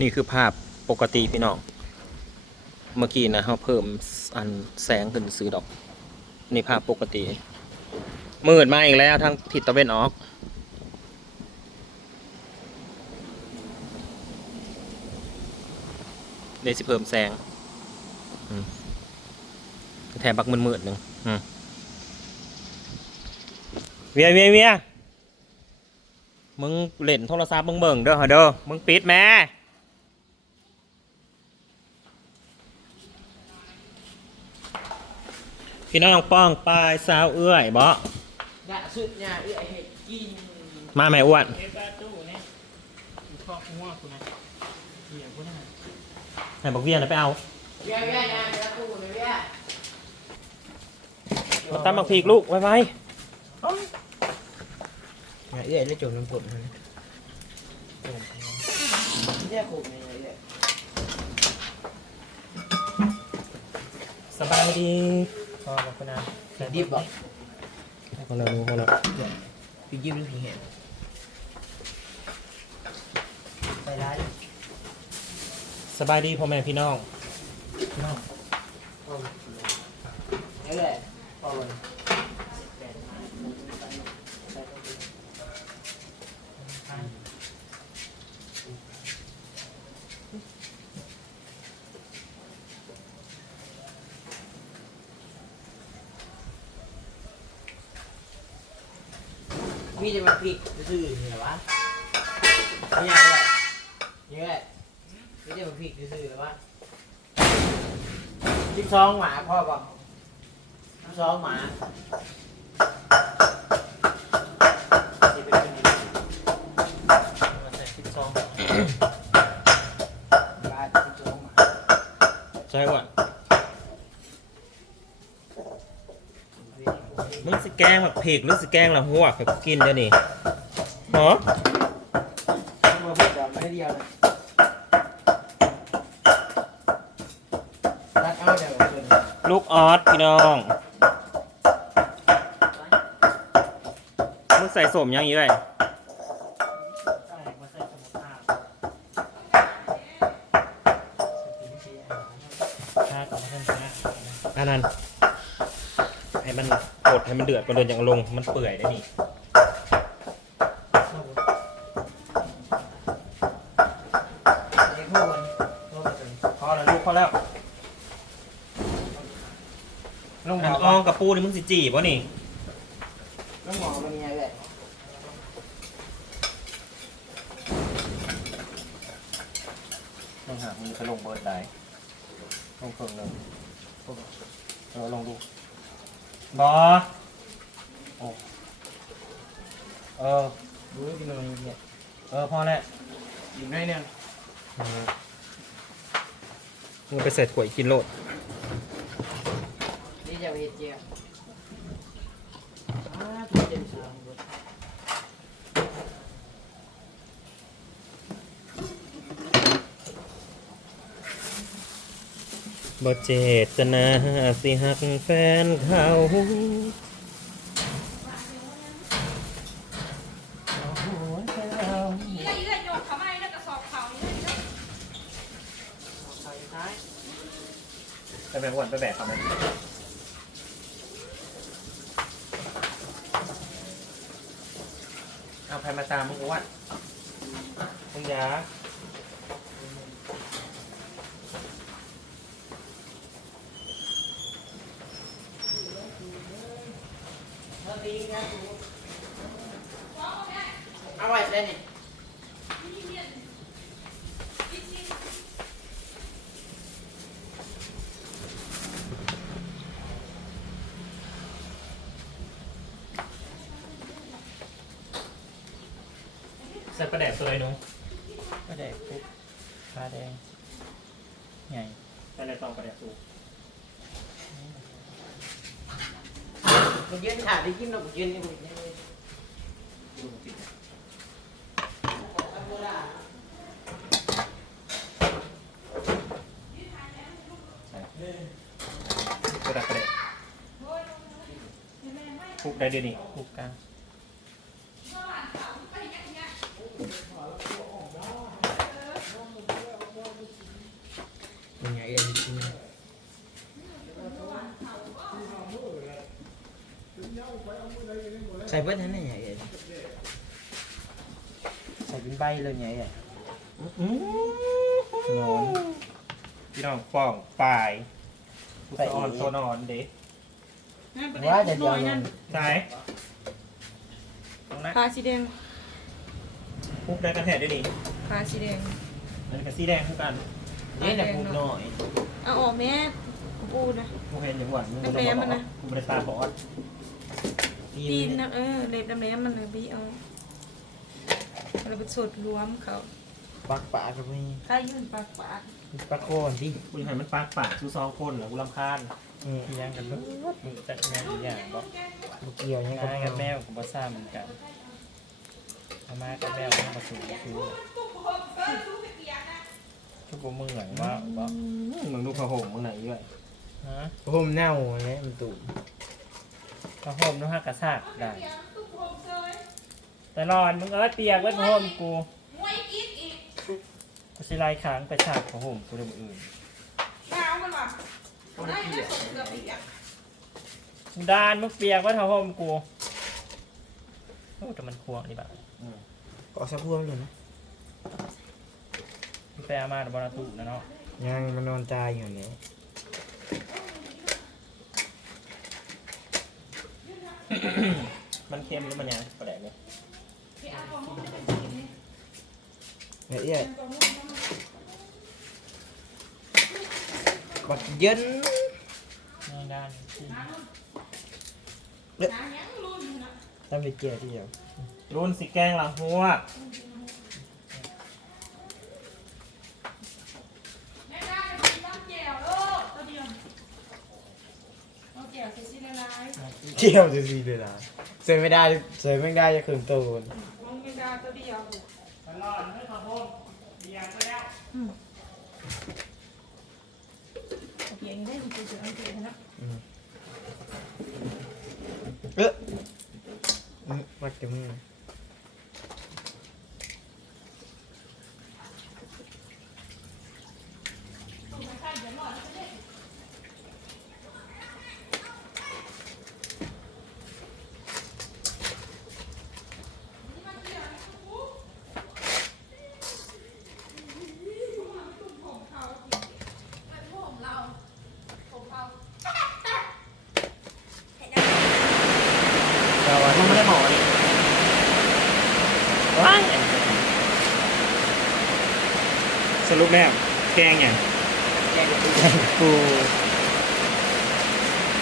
นี่คือภาพปกติพี่น้อง เมื่อกี้นะเขาเพิ่มอันแสงขึ้นซื้อดอก นี่ภาพปกติ มืดมาอีกแล้วทางทิศตะเวนออก เดี๋ยวสิเพิ่มแสงแถมบักมืดๆหนึ่งเวียเวียเวียมึงเล่นโทรศัพท์มึงเบิ่งเด้อเด้อมึงปิดแม่ พี่น้องป้องปลายสาวเอื้อยบ่ยาสุดเนี่ยเอื้อยเห็ดกินมาแม่อ้วนเอ้ประตูเนี่ยครอบหัวคุณนะเหี้ยคุณนะให้บอกเวียนะไปเอาเวียเวียเนี่ยประตูเนี่ยเวียมาตั้มบักพีกลูกไว้ไว้เนี่ยเอื้อยได้จมน้ำผุดนะเรียกผมเนี่ยเอื้อยสบายดีพ อบอกคุณอาดิบบ่คนละรู้คนละพี่ยิ้มหรือพี่เห็นไปร้านสบายดีพ่อแม่พี่น้อง น้องเอื้อยพอเลย พี่จะมาพลิกซื่อๆเหรอวะเนี่ยเลยเนี่ยพี่จะมาพลิกซื่อๆเหรอวะสิบสองหมาพ่อบอกสิบสองหมา มึงสแกงผักเพกหรือสแกงละหัวกับกินเดี๋ยวนี้หรอมาพูดก่อนไม่เดียวเลยรักเอาเดี๋ยวเดี๋ยวลูกออสพี่น้องมึงใส่สมยังอีกเลยใส่มาใส่สมุนไพรถ้าต่อให้มันนะอันนั้น ให้มันกดให้มันเดือดก่อนเดินอย่างลง มันเปื่อยได้นี่เด็กผู้คนโลกเป็นพอแล้วลูกพอแล้วลุงหมอันออ้องกับปูนี่มึงสิจีบวะนี่ลุงหมอมันมีอะไรลองหามึงไปลงเบิร์ดได้ลงเพิ่งเลยเออลองดู บอโอ้เออดูที่มันมีเนี่ยเออพอแล้วอยู่ในเนี่ยมึงไปใส่ถ้วยกินโลดนี่จะไปเจียวอ่าพี่เจ็ บ่เจตนาสิหักแฟนเขาอีเลยอีเลยโยนเขามาในกระสอบเขานี่เลยใส่ท้ายไปแบกวันไปแบกเขาไหมเอาใครมาตามมึงอ้วนมึงอยา ประแดกตัวไหนหนูก็ได้ปุ๊บปลาแดงใหญ่ใส่ในตองประแดกสูมันยืนขาดได้กินเราก็ยืนนี่บุญนี่ดูมึงติดประแดกประแดกคุกได้เดี๋ยวนี้ถูกกลาง เยังไงเอ็นกิน ใส่เบิ้ลนั่นยังไงเอ็นใส่เป็นใบเลยไงอะนอนพี่น้องป้องปลายตัวอ่อนตัวนอนเด็กว่าจะเดียวลงใช่ตรงนั้นปลาสีแดงปุ๊บได้กระแทกได้ดิปลาสีแดงอันนี้กับสีแดงคู่กันนี่นะพูดหน่อยเอาออกแม่ปูนะกูเห็นอย่างหวานมึงน้ำแดงมันนะกูไม่ได้ตาบอด ตีนนะเออเล็บดำแดงมันเลยบีเอาเราไปสดรวมเขาปักปากก็มีข้ายื่นปากปากปักโคนที่กูจะให้มันปากปากชูซองคนเหรอกูรำคาญนี่ที่ยังกันเลยมึงจะงานอีกอย่างบอกบุกเกี่ยวยังงานกับแมวกับบ้าซ่าเหมือนกันเอามากับแมวมาผสมคือทุกคนมึงเหมือนว่าว่ามึงดูผ้าห่มมึงไหนเยอะฮะผมเน่าเลยมันตุ่ม ผ้าห่มนู้นห้ากระซากได้ แต่รอนมึงเอ้ยเปียกไว้ผ้าห่มกูมวยอีกอีกกูสิไล่ค้างไปฉากผ้าห่มกูเรื่องอื่นหนาวมันว่ะได้ไม่สดเกือบอีกอะมึงดานมึงเปียกไว้ผ้าห่มกูโอ้แต่มันควงนี่แบบก็สะพวงเลยนะมึงไปเอามาแต่บอลตุนะเนาะยังมันนอนตายอยู่เนี่ย มันเค็มหรือมันยังประแดกเลยละเอียดบักเย็นในด้านที่หนาวยังรุ่นนะทำไปเกี่ยวที่เดียวรุ่นสิแกงหลังหัว แม่ได้เป็นน้ำแจ่วโลกตัวเดียวน้ำแจ่วใส่ซีละลาย เกี่ยวจะซีเลยนะเซยไม่ได้เซยไม่ได้จะขืนตูนมึงไม่ได้ตัวเดียวตลอดให้ผ้าห่มเปียกไปแล้วเพียงได้มันจะเสือเสือนะเอ๊ะวัดกันมือ แต่ว่ามึงไม่ได้บอกนี่ว้ายสรุป แล้วแกงอย่างแกงกับตู้กู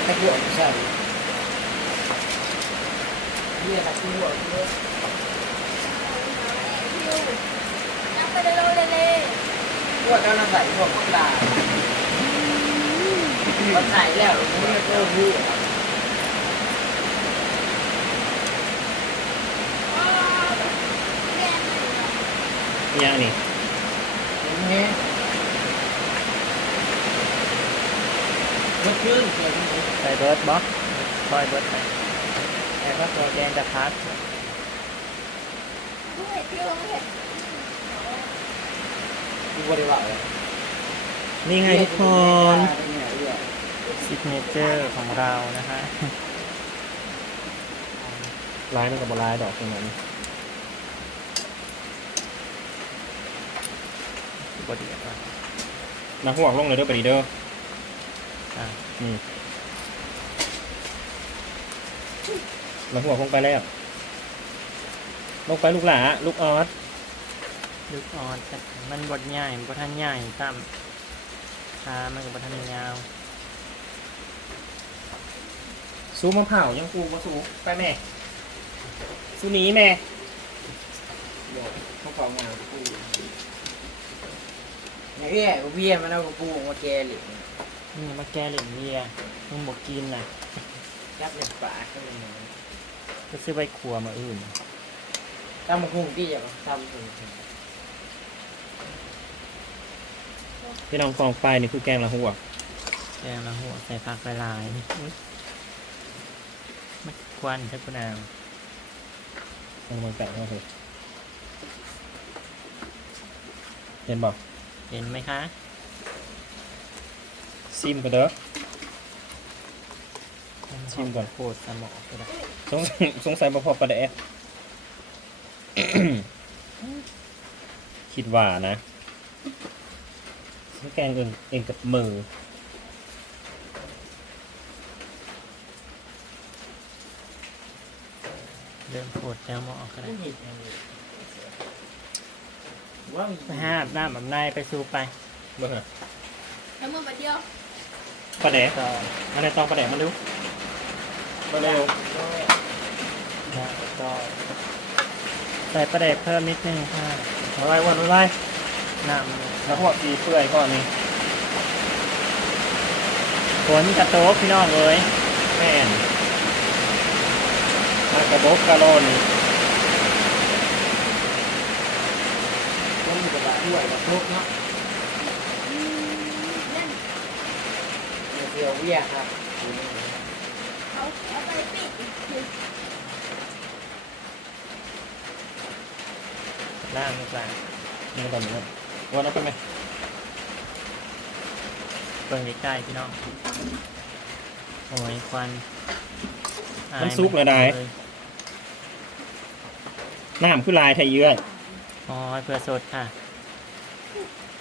ให้เยอะใช่นี่ครับที่หัวที่หัวนับไปเลยเลยเลยหัวกำลังใส่หัวพวกดามันใส่แล้วมันก็เริ่มรู้ยังนี่นี่มันขึ้นเกิด ใส่เบิร์ดบ๊อบซอยเบิร์ดไปแต่ก็ตัวแกงจะพักดูบริวารเลยนี่ไงทุกคนซิกเนเจอร์ของเรานะฮะร้ายนั่นกับบร้ายดอกตรงนั้นบดีอะนักหัวลงเลยเด้อปดีเด้ออะนี่ นักหัวลงไปแล้วลงไปลูกหลาลูกออสลึกอ่อนแต่มันบดใหญ่บดทันใหญ่ตั้มขามันกับบดทันยาวซูมะเผาวยังกูมาซูไปแม่ซูหนีแม่เขาของมาปูเนี่ยเอ้ยเวียมันเอาปูมาแกหลินี่มาแกเหล่งเบียร์มึงบอกกินนะ รับเล็บปากก็เลยก็ซื้อใบขัวมาอื่นทำคุ้งที่จะทำถึงที่น้องฟองไปนี่คือแกงละหัวแกงละหัวใส่ผักละลายนี่อุ๊ยมันควันใช่ปะนาวมันมันแปะเข้าไปเห็นบอกเห็นไหมคะ ซิมกันเด้อ ชิมก่อนโคตรสมองก็ได้สงสงสัยบ่พอประแดกคิดว่านะฉันแกงเองเองกับมือ เริ่มโคตรแล้วหมอก็ได้ว่าไปห้าอาบน้ำแบบนายไปสู้ไปเบิ่งฮะแล้วมือมาเดียวประแดกอะไรต้องประแดกมาดู มาเร็วนะก็ใส่ประเดกเพิ่มนิดนึงค่ะมาไล่วันมาไล่น้ำแล้วพวกตีเปื่อยก่อนนี่ฝนกระโต๊กพี่น้องเลยแม่นมากระบอกกะโลนต้องมีกระดาษด้วยกระโต๊กเนาะเดียวเวียครับ เอาเอาไปปิดล่างกลางนี่ก็ตอนนี้วันนั้นไปไหมเบิ่งใกล้ๆพี่น้องโอ้ยควันอายมันซุกเลยได้เลยน้ำคือลายไทยเยื่อยอ๋อเพื่อสดค่ะ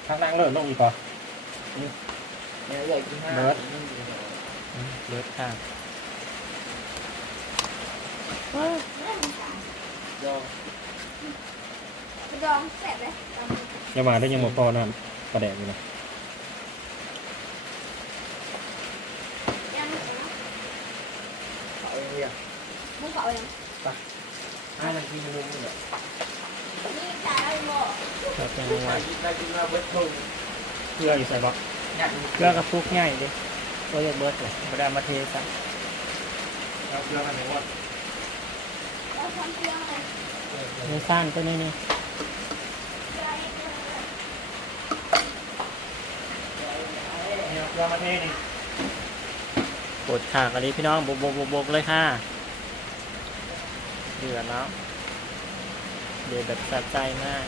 ข้างล่างเลิศลงอีกก่อนเนื้อใหญ่กินห้าเบิร์ดเบิร์ดค่ะ ดองแสบเลยอย่ามาได้ยังบ่พอน้ำประแดกอยู่นะยังเขาเรียกมึงเผายังห้านาทีนึงนี่แหละนี่จ่ายอะไรบ่เราเป็นวันได้กินมาเบิดทุ่งเยื่ออยู่ใส่บ่อกเพื่อกระปุกง่ายดิก็จะเบิร์ดเลยม่ได้เอามาเทใส่เอาเกลือมาไหนวะ เราทำเพื่ออะไร นี่สั้นตัวนี้นี่เนี่ยเกลือมาเทนี่กดขากันดิพี่น้องบกบกบกบกเลยค่ะเดือดแล้วเดือดแบบจัดใจมาก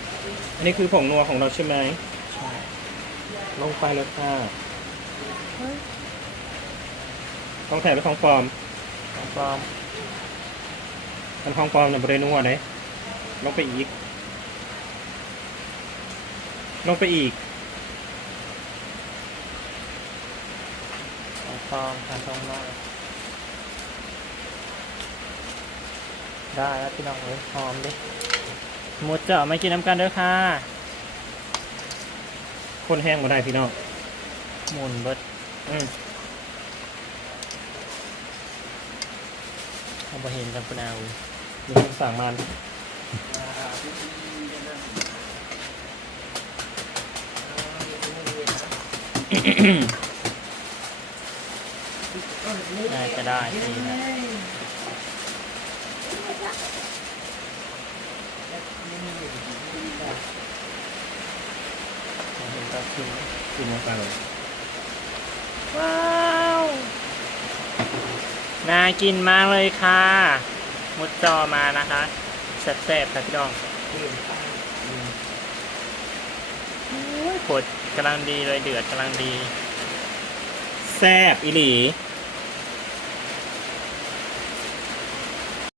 อันนี้คือผงนัวของเราใช่ไหมใช่ลงไปเลยค่ะของแถมหรือของปลอมของปลอมอันของปลอมเนี่ยบรินัวเลย ลงไปอีก ลงไปอีกของปลอมทางตรงมาได้แล้วพี่น้องเอ้ยหอมดิหมดเจาะไม่กินน้ำกันเด้อค่ะคนแห้งมาได้พี่น้องหมุนเบิดอืมเอาไปเห็นกันปนาวมีคำสั่งมัน น่าจะได้นี่นะเอาเห็นก็คือกินมาฟังเลยว้าว น่ากินมากเลยค่ะ มุดจอมานะคะแซ่บๆค่ะพี่น้อง โอ้ยผดกำลังดีเลยเดือดกำลังดี แซบอีหลี